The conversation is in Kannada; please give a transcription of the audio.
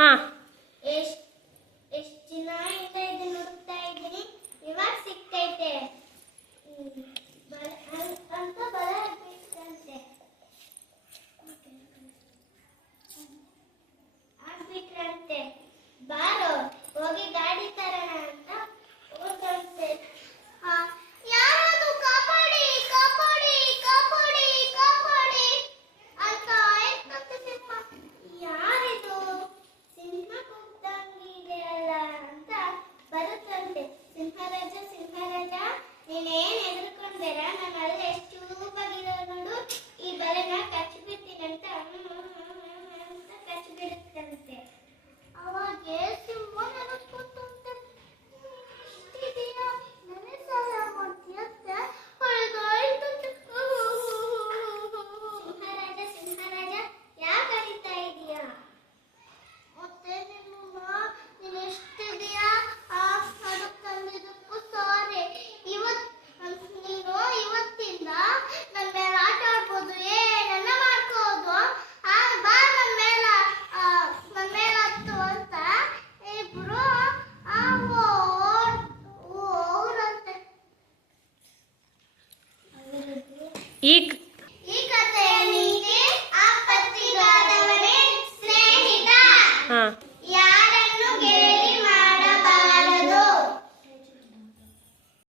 ಹಾ ಎಷ್ಟು ದಿನದಿಂದ ಇದನ್ನ ಹುಡುಕ್ತಾ ಇದ್ದೀನಿ, ಇವಾಗ ಸಿಕ್ತೈತೆ ಅಂತ ಬಲ ಆಗ್ಬಿಟ್ರಂತೆ. ಬಾರೋ ಹೋಗಿ ಗಾಡಿ ತರೋಣ ಅಂತ ಹೋದಂತೆ. ಯಾರಾದ್ರೂ ಕಾಪಾಡಿ ಕಾಪಾಡಿ ಕಾಪಾಡಿ ಕಾಪಾಡಿ ಅಂತ ಹೇಳ್ತಂತೆ ಸಿಂಹ. ಯಾರಿದು ಸಿಂಹ ಕೂಗ್ದಂಗಿದೆ ಅಲ್ಲ ಅಂತ ಬರುತ್ತಂತೆ. ಸಿಂಹರಾಜ ಸಿಂಹರಾಜ, ನೀನೇನ್ ಹೆದರ್ಕೊಂಬೇಡ, ನಾನು ಅಲ್ಲಿ ಎಷ್ಟು ಚೂಪಾಗಿರೋ ನೋಡು, ಈ ಬಲೆನ ಕಚ್ಚಿಬಿಡ್ತೀನಿ ಅಂತ ಕಚ್ಚಿಬಿಡುತ್ತಂತೆ. ಅವಾಗ ಸಿಂಹ ನೆನಸ್ಕೊತಂತೆ, ಇಷ್ಟಿದೆಯಾ ನನಗೆ ಸಹಾಯ ಮಾಡ್ತೀಯಂತ ಹೊರಗಾಯ್ತಂತೆ. ಸಿಂಹರಾಜ ಸಿಂಹರಾಜ, ಯಾಕೆ ಅರಿತಾ ಇದೀಯಾ? ಮತ್ತೆ ನಿಮ್ಮಮ್ಮ ನೀನು ಎಷ್ಟಿದೆಯಾ ಅದಕ್ಕೆ ತಂದಿದ್ದಕ್ಕೂ ಸಾರಿ. ನೀನು ಇವತ್ತಿಂದ ನನ್ನ ಮೇಲೆ ಆಟ ಆಡ್ಬೋದು, ಏನನ್ನ ಮಾಡ್ಕೋದು. ಬಾ ನನ್ನ ಮೇಲೆ ಹತ್ತು ಅಂತ ಇಬ್ರು ಹೋಗ್ರಂತೆ. ಈ ಕಥೆಯ ನೀತಿ, ಆಪತ್ತಿಗಾದವನೇ ಸ್ನೇಹಿತ. ಹಾ